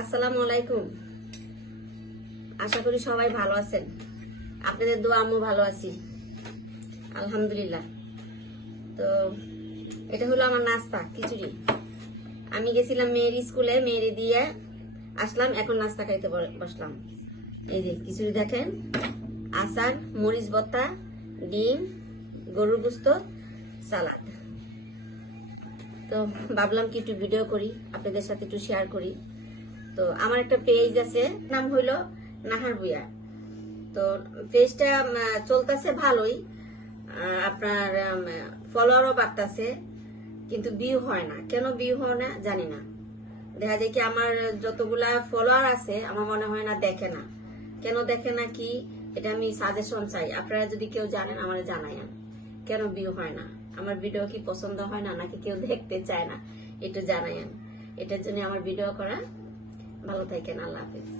আসসালামু আলাইকুম। আশা করি সবাই ভালো আছেন। আপনাদের দোয়া আমিও ভালো আছি, আলহামদুলিল্লাহ। তো এটা হলো আমার নাস্তা, খিচুড়ি। আমি গেছিলাম মেয়ের স্কুলে, মেয়েরে দিয়ে আসলাম, এখন নাস্তা খাইতে বসলাম। এই যে খিচুড়ি দেখেন, আচার, মরিচ ভর্তা, ডিম, গরুর গোস্ত, সালাদ। তো ভাবলাম কি একটু ভিডিও করি, আপনাদের সাথে একটু শেয়ার করি। তো আমার একটা পেজ আছে, নাম হইল নাহার ভুইয়া। তো পেজটা চলতেছে ভালোই, আপনার ফলোয়ারও বাড়তেছে, কিন্তু ভিউ হয় না। কেন ভিউ হয় না জানি না। দেখা যায় কি আমার যতগুলা ফলোয়ার আছে আমার মনে হয় না দেখে না। কেন দেখে না কি, এটা আমি সাজেশন চাই। আপনারা যদি কেউ জানেন আমার জানাইন, কেন ভিউ হয় না। আমার ভিডিও কি পছন্দ হয় না, নাকি কেউ দেখতে চায় না, একটু জানাইন। এটার জন্য আমার ভিডিও করা। ভালো থাকেন, আল্লাহ হাফেজ।